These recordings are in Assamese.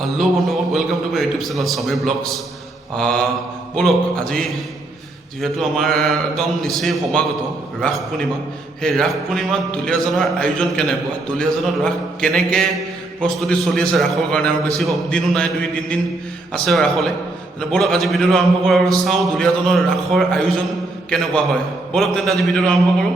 हेलो बंधु welcome to my YouTube channel Sameer blogs बोलक आज जीतु आम एकदम निश्चय समागत रास पूर्णिमा সেই रास पूर्णिमात दुलियाजाনৰ आयोजन केनेকুৱা दुलियाजाনৰ रास केनेके प्रस्तुति चलि আছে राসৰ কাৰণে আৰু বেছি দিনো নাই 2-3 দিন আছে ৰাসলে बोलक আজি ভিডিঅটো আৰম্ভ কৰোঁ আৰু চাওঁ দুলিয়াজানৰ ৰাসৰ আয়োজন কেনেকুৱা হয় बोलक তেন্তে আজি ভিডিঅটো আৰম্ভ কৰোঁ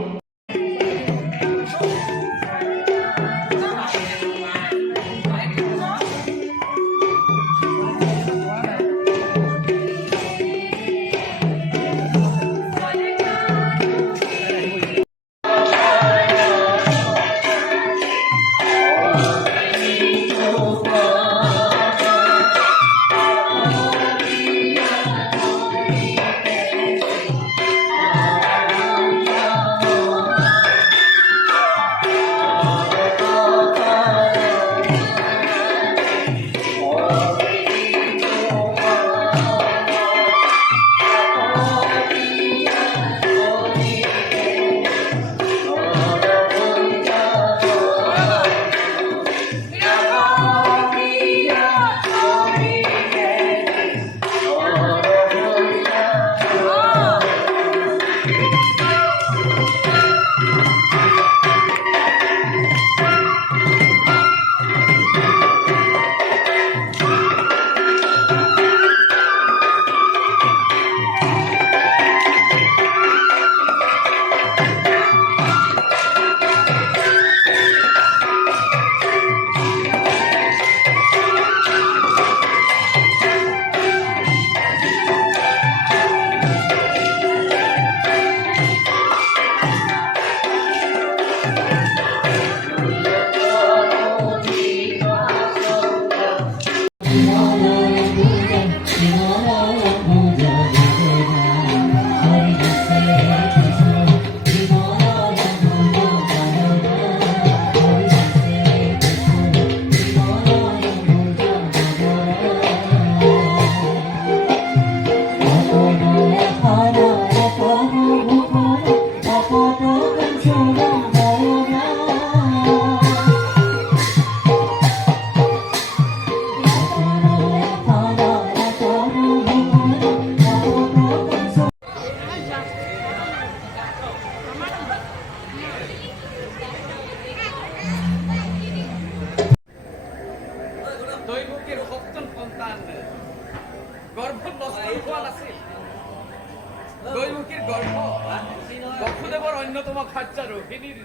বসুদেৱৰ অন্যতম খাদ্য ৰোহিণীৰ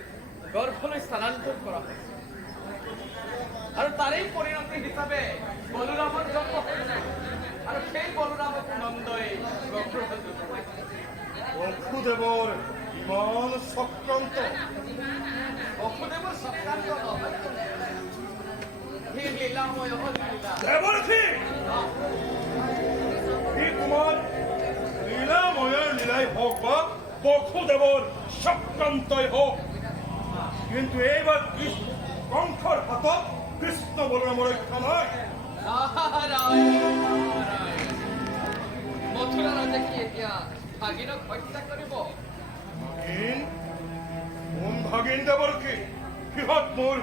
গৰ্ভলৈ স্থানান্তৰ কৰা হৈছে আৰু তাৰেই পৰিণতি হিচাপে বলৰামৰ জন্ম হৈছে আৰু সেই বলৰামক নন্দই বসুদেৱৰ ইমান চক্ৰান্ত বসুদেৱৰ চক্ৰান্ত লীলাময় দেৱৰ্ষি তোমাৰ লীলাময়ৰ লীলাই হওক বা বসুদেৱৰ চক্ৰান্তই হওক কিন্তু এইবাৰ কংসৰ হাতত কৃষ্ণ বলৰামৰ ৰক্ষা নাই মথুৰা ৰাজে কি এতিয়া ভাগিনক হত্যা কৰিব ভাগিন কোন ভাগিন দেৱৰ্ষি সিহঁত মোৰ